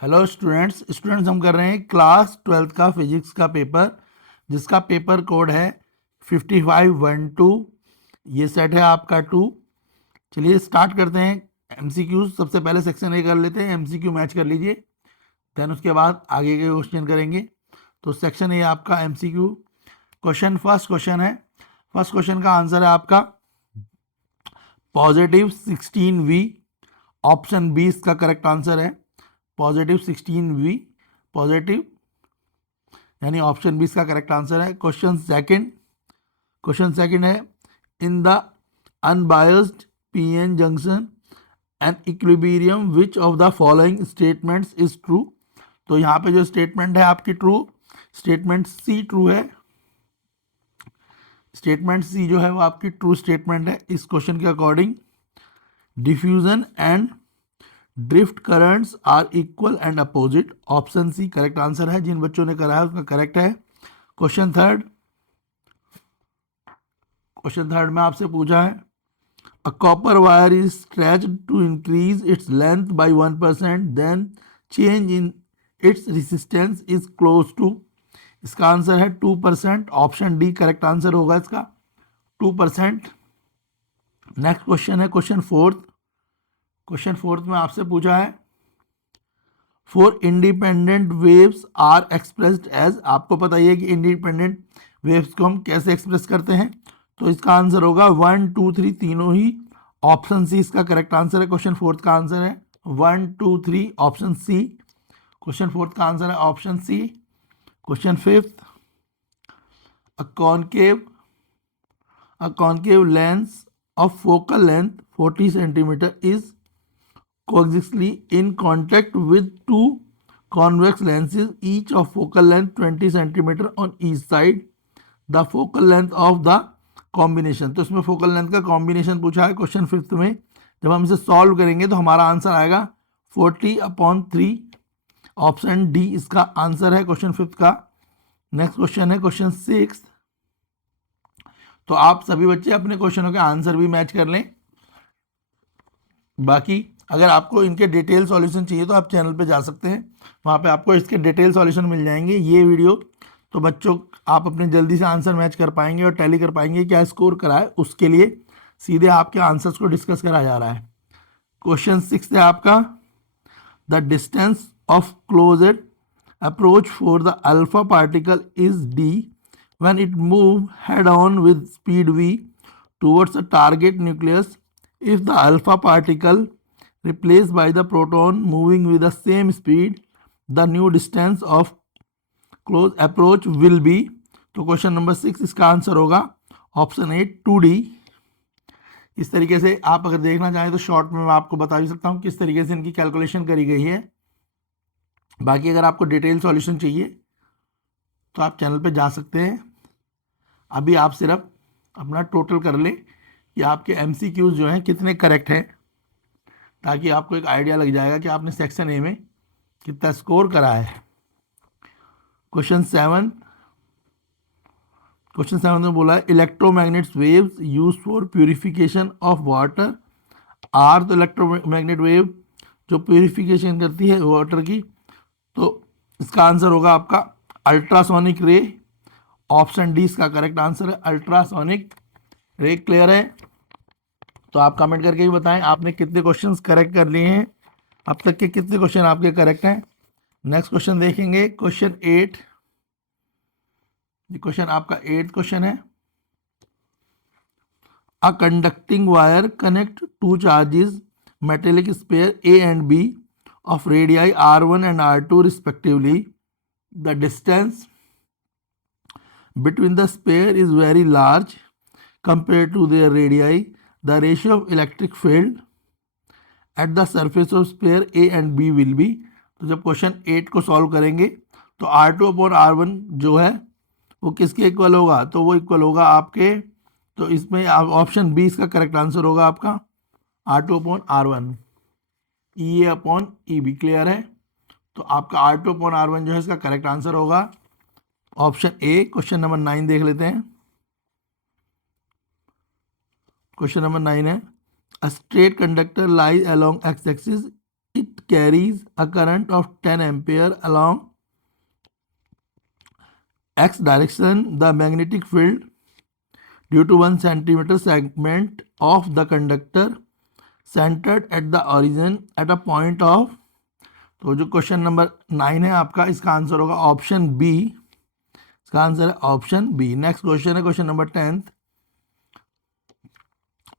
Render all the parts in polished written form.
Hello students हम कर रहे हैं क्लास 12th का फिजिक्स का पेपर, जिसका पेपर कोड है 5512। ये सेट है आपका 2। चलिए स्टार्ट करते हैं। एमसीक्यू सबसे पहले सेक्शन ए कर लेते हैं, एमसीक्यू मैच कर लीजिए, देन उसके बाद आगे के क्वेश्चन करेंगे। तो सेक्शन ए आपका एमसीक्यू क्वेश्चन, फर्स्ट क्वेश्चन है। फर्स्ट क्वेश्चन का आंसर है आपका +16v। ऑप्शन बी इसका करेक्ट आंसर है, +16v। पॉजिटिव यानी ऑप्शन बी इसका करेक्ट आंसर है। क्वेश्चन सेकंड है, in the unbiased PN junction and equilibrium which of the following statements is true. तो यहाँ पे जो स्टेटमेंट है आपकी ट्रू, स्टेटमेंट सी ट्रू है। स्टेटमेंट सी जो है वो आपकी ट्रू स्टेटमेंट है इस क्वेश्चन के अकॉर्डिंग। Diffusion and drift currents are equal and opposite. Option C correct answer है, जिन बच्चों ने करा है उसका करेक्ट है। क्वेश्चन थर्ड में आपसे पूछा है, a copper wire is stretched to increase its length by 1%, then change in its resistance is close to. इसका आंसर है 2%। ऑप्शन डी करेक्ट आंसर होगा इसका, 2%। नेक्स्ट क्वेश्चन है क्वेश्चन फोर्थ में आपसे पूछा है, 4 independent waves are expressed as. आपको पता ही है कि इंडिपेंडेंट वेव्स को हम कैसे एक्सप्रेस करते हैं। तो इसका आंसर होगा 1 2 3 तीनों ही। ऑप्शन सी इसका करेक्ट आंसर है। क्वेश्चन फोर्थ का आंसर है 1 2 3 ऑप्शन सी। क्वेश्चन फोर्थ का आंसर है option C. Question fifth, a concave lens of focal length 40 centimeter is coaxially in contact with two convex lenses each of focal length 20 centimeter on each side. The focal length of the combination, तो इसमें focal length का combination पूछा है question fifth में। जब हम इसे solve करेंगे तो हमारा आंसर आएगा 40/3। ऑप्शन डी इसका आंसर है क्वेश्चन फिफ्थ का। नेक्स्ट क्वेश्चन है क्वेश्चन सिक्स। तो आप सभी बच्चे अपने क्वेश्चनों के आंसर भी मैच कर लें। बाकी अगर आपको इनके डिटेल सॉल्यूशन चाहिए तो आप चैनल पे जा सकते हैं, वहाँ पे आपको इसके डिटेल सॉल्यूशन मिल जाएंगे। ये वीडियो तो बच्चों आप अपने जल्दी से आंसर मैच कर पाएंगे और टैली कर पाएंगे क्या स्कोर करा है, उसके लिए सीधे आपके आंसर्स को डिस्कस करा जा रहा है। क्वेश्चन सिक्स है आपका, the distance of closed approach for the alpha particle is D when it move head on with speed v towards a target nucleus if the alpha particle replaced by the proton moving with the same speed, the new distance of close approach will be। तो question number 6 इसका answer होगा option A 2D। इस तरीके से आप अगर देखना चाहें तो शॉर्ट में मैं आपको बता भी सकता हूँ किस तरीके से इनकी कैलकुलेशन करी गई है। बाकी अगर आपको डिटेल सॉल्यूशन चाहिए तो आप चैनल पे जा सकते हैं। अभी आप सिर्फ अपना टोटल कर लें कि आपके एमसीक्यूज जो हैं कितने करेक्ट हैं, ताकि आपको एक आइडिया लग जाएगा कि आपने सेक्शन ए में कितना स्कोर करा है। क्वेश्चन सेवन में बोला है, electromagnets waves use for purification of water are. तो इलेक्ट्रोमैग्नेट वेव जो प्यूरिफिकेशन करती है वाटर की, तो इसका आंसर होगा आपका अल्ट्रासोनिक रे। ऑप्शन डी इसका करेक्ट आंसर है, अल्ट्रासोनिक रे। क्लियर है? तो आप कमेंट करके भी बताएं आपने कितने क्वेश्चंस करेक्ट कर लिए हैं, अब तक के कितने क्वेश्चन आपके करेक्ट हैं। नेक्स्ट क्वेश्चन देखेंगे, क्वेश्चन 8। ये क्वेश्चन आपका 8th क्वेश्चन है, a conducting wire connect to charges metallic sphere A and B of radii r1 and r2 respectively. The distance between the sphere is very large compared to their radii. The ratio of electric field at the surface of sphere A and B will be। तो जब question 8 को solve करेंगे तो R2/R1 जो है वो किसके equal होगा, तो वो इक्वल होगा आपके, तो इसमें ऑप्शन बी इसका करेक्ट आंसर होगा आपका R2/R1 EA/EB। क्लियर है? तो आपका R2/R1 जो है इसका करेक्ट आंसर होगा ऑप्शन ए। क्वेश्चन नंबर 9 देख लेते हैं। क्वेश्चन नंबर 9 है, a straight conductor lies along x axis it carries a current of 10 ampere along x direction. The magnetic field due to 1 centimeter segment of the conductor centered at the origin at a point of, तो जो question number 9 है आपका, इसका answer होगा option B. इसका answer है option B. Next question है question number 10th।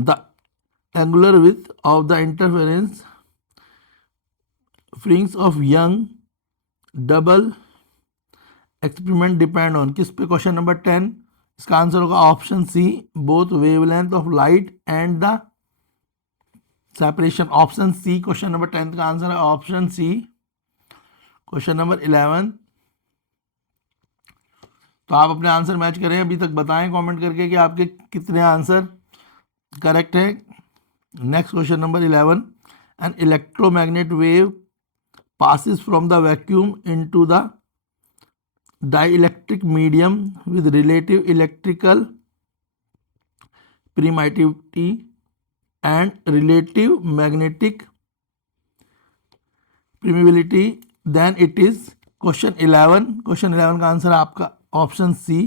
The angular width of the interference fringes of Young double experiment depend on, किस पे? क्वेश्चन नंबर 10, इसका आंसर होगा option C, both wavelength of light and the separation. Option C question number 10 का answer है option C. Question number 11, तो आप अपने answer match करें, अभी तक बताएं कमेंट करके कि आपके कितने आंसर करेक्ट है। Next question number 11, an electromagnet wave passes from the vacuum into the dielectric medium with relative electrical permittivity and relative magnetic permeability, then it is question 11। Question 11 का आंसर आपका option C,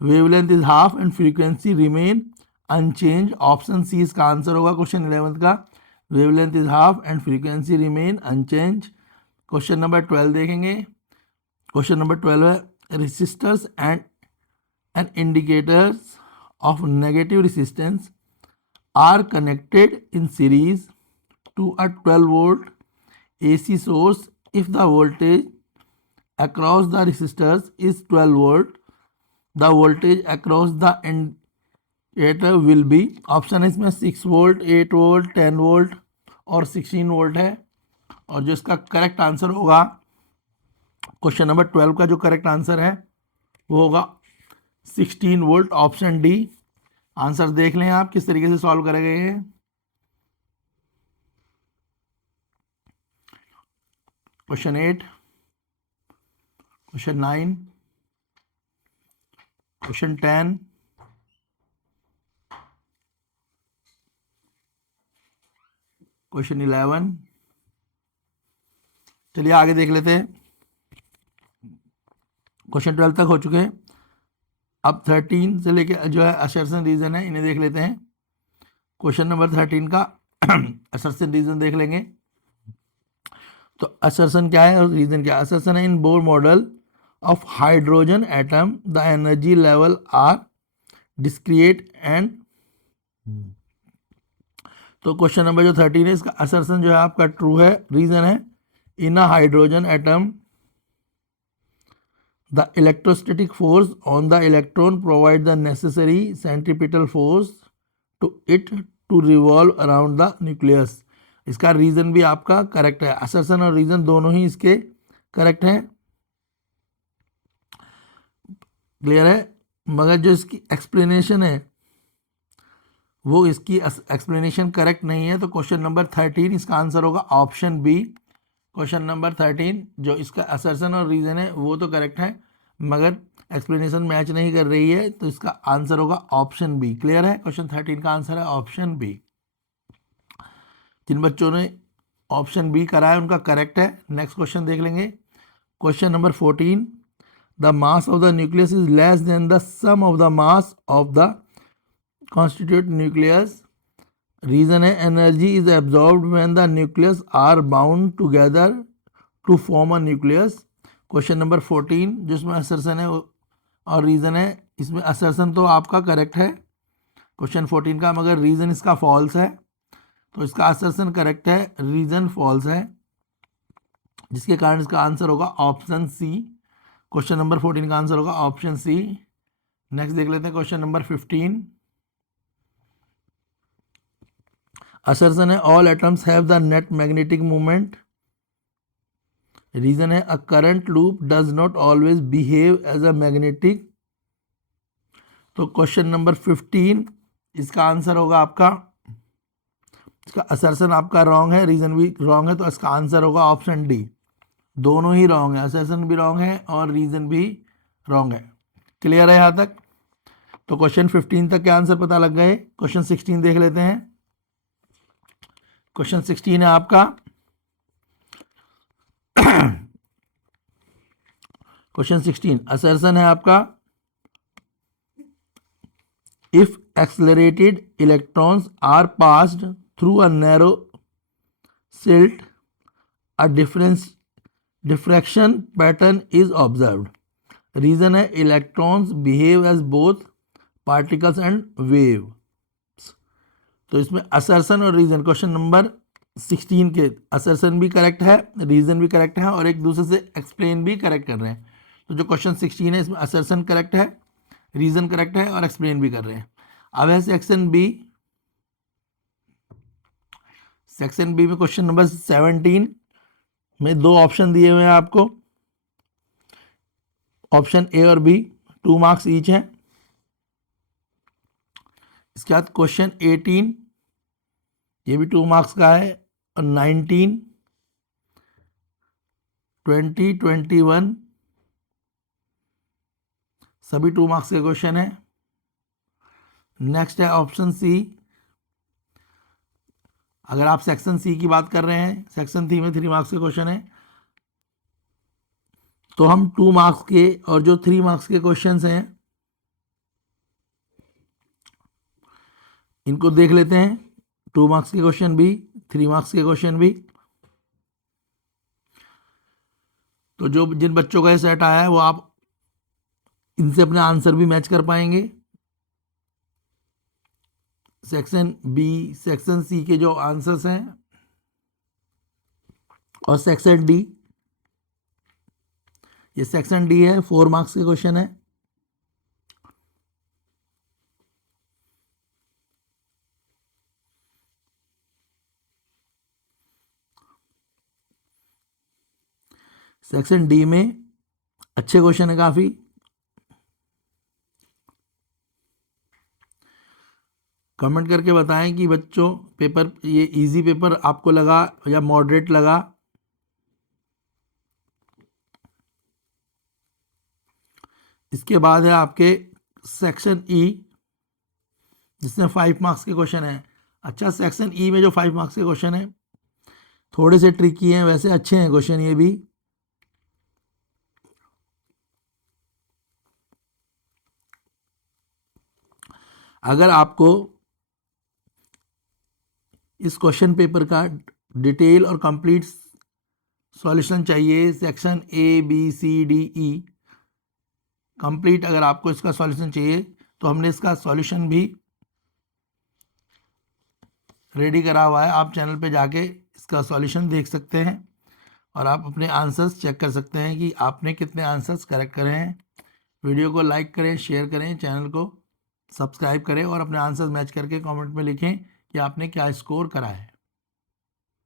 wavelength is half and frequency remain unchange. Option C इसका answer होगा question 11 का, wavelength is half and frequency remain unchange. Question number 12 देखेंगे। Question number 12 है resistors and indicators of negative resistance are connected in series to a 12 volt AC source if the voltage across the resistors is 12 volt. The voltage across the indicator will be, option है इसमें 6 volt, 8 volt, 10 volt और 16 volt है। और जो इसका correct answer होगा question number 12 का जो करेक्ट आंसर है वो होगा 16 वोल्ट, ऑप्शन डी। आंसर देख लें आप किस तरीके से सॉल्व करे गए हैं। Question 8, question 9, question 10, question 11। चलिए आगे देख लेते हैं। क्वेश्चन 12 तक हो चुके हैं, अब 13 से लेके जो है असर्शन रीजन है इन्हें देख लेते हैं। क्वेश्चन नंबर 13 का असर्शन रीजन देख लेंगे। तो असर्शन क्या है और रीजन क्या है? असर्शन है in Bohr model of hydrogen atom the energy level are discrete and, तो क्वेश्चन नंबर जो 13 है इसका असर्शन जो है आपका ट्रू है। रीजन है in a hydrogen atom the electrostatic force on the electron provide the necessary centripetal force to it to revolve around the nucleus. इसका रीजन भी आपका करेक्ट है, असर्शन और रीजन दोनों ही इसके करेक्ट हैं। क्लियर है? मगर जो इसकी एक्सप्लेनेशन है वो इसकी एक्सप्लेनेशन करेक्ट नहीं है। तो क्वेश्चन नंबर 13 इसका आंसर होगा ऑप्शन बी। क्वेश्चन नंबर 13 जो इसका असर्शन और रीजन है वो तो करेक्ट है मगर एक्सप्लेनेशन मैच नहीं कर रही है, तो इसका आंसर होगा ऑप्शन बी। क्लियर है? क्वेश्चन 13 का आंसर है ऑप्शन बी। जिन बच्चों ने ऑप्शन बी करा है उनका करेक्ट है। नेक्स्ट क्वेश्चन देख लेंगे। Question number 14, the mass of the nucleus is less than the sum of the mass of the constitute nucleus. Reason है energy is absorbed when the nucleus are bound together to form a nucleus. Question number 14 जिसमें assertion है और reason है, इसमें assertion तो आपका correct है question 14 का, मगर रीजन इसका फॉल्स है। तो इसका असर्शन करेक्ट है, रीजन फॉल्स है, जिसके कारण इसका आंसर होगा ऑप्शन सी। क्वेश्चन नंबर 14 का आंसर होगा ऑप्शन सी। नेक्स्ट देख लेते हैं क्वेश्चन नंबर 15। असर्शन है all atoms have the net magnetic movement. Reason है a current loop does not always behave as a magnetic. तो क्वेश्चन नंबर 15 इसका आंसर होगा आपका, इसका असर्शन आपका रॉन्ग है, रीजन भी रॉन्ग है, तो इसका आंसर होगा ऑप्शन डी। दोनों ही रॉन्ग है, असर्शन भी रॉन्ग है और रीजन भी रॉन्ग है। क्लियर है यहाँ तक? तो क्वेश्चन 15 तक के आंसर पता लग गए। क्वेश्चन 16 देख लेते हैं। क्वेश्चन 16 है आपका, क्वेश्चन 16 असर्शन है आपका, if accelerated electrons are passed through a narrow silt a diffraction pattern is observed. Reason है electrons behave as both particles and wave. तो इसमें असर्शन और रीजन क्वेश्चन नंबर 16 के असर्शन भी करेक्ट है, रीजन भी करेक्ट है और एक दूसरे से एक्सप्लेन भी करेक्ट कर रहे हैं। तो जो क्वेश्चन 16 है इसमें असर्शन करेक्ट है, रीजन करेक्ट है और एक्सप्लेन भी कर रहे हैं। अब है सेक्शन बी। सेक्शन बी में क्वेश्चन नंबर 17 में दो ऑप्शन दिए हुए हैं आपको, ऑप्शन ए और बी, 2 मार्क्स ईच है। इसके बाद क्वेश्चन 18 ये भी 2 मार्क्स का है और 19, 20, 21 सभी 2 मार्क्स के क्वेश्चन है। नेक्स्ट है ऑप्शन सी। अगर आप सेक्शन सी की बात कर रहे हैं, सेक्शन सी में 3 मार्क्स के क्वेश्चन है, तो हम 2 मार्क्स के और जो 3 मार्क्स के क्वेश्चंस हैं इनको देख लेते हैं। 2 मार्क्स के क्वेश्चन भी, 3 मार्क्स के क्वेश्चन भी। तो जो जिन बच्चों का ये सेट आया है वो आप इनसे अपने आंसर भी मैच कर पाएंगे। सेक्शन बी, सेक्शन सी के जो आंसर्स हैं और सेक्शन डी, ये सेक्शन डी है, 4 मार्क्स के क्वेश्चन है। सेक्शन डी में अच्छे क्वेश्चन है काफी। कमेंट करके बताएं कि बच्चों पेपर ये इजी पेपर आपको लगा या मॉडरेट लगा। इसके बाद है आपके सेक्शन ई जिसमें 5 मार्क्स के क्वेश्चन है। अच्छा, सेक्शन ई में जो 5 मार्क्स के क्वेश्चन है थोड़े से ट्रिकी हैं, वैसे अच्छे हैं क्वेश्चन ये भी। अगर आपको इस क्वेश्चन पेपर का डिटेल और कंप्लीट सॉल्यूशन चाहिए, section A B C D E complete अगर आपको इसका सॉल्यूशन चाहिए तो हमने इसका सॉल्यूशन भी रेडी करा हुआ है। आप चैनल पे जाके इसका सॉल्यूशन देख सकते हैं और आप अपने आंसर्स चेक कर सकते हैं कि आपने कितने आंसर्स करेक्ट करे हैं। वीडियो को लाइक करें, शेयर करें, चैनल को सब्सक्राइब करें और अपने आंसर्स मैच करके कमेंट में लिखें कि आपने क्या स्कोर करा है।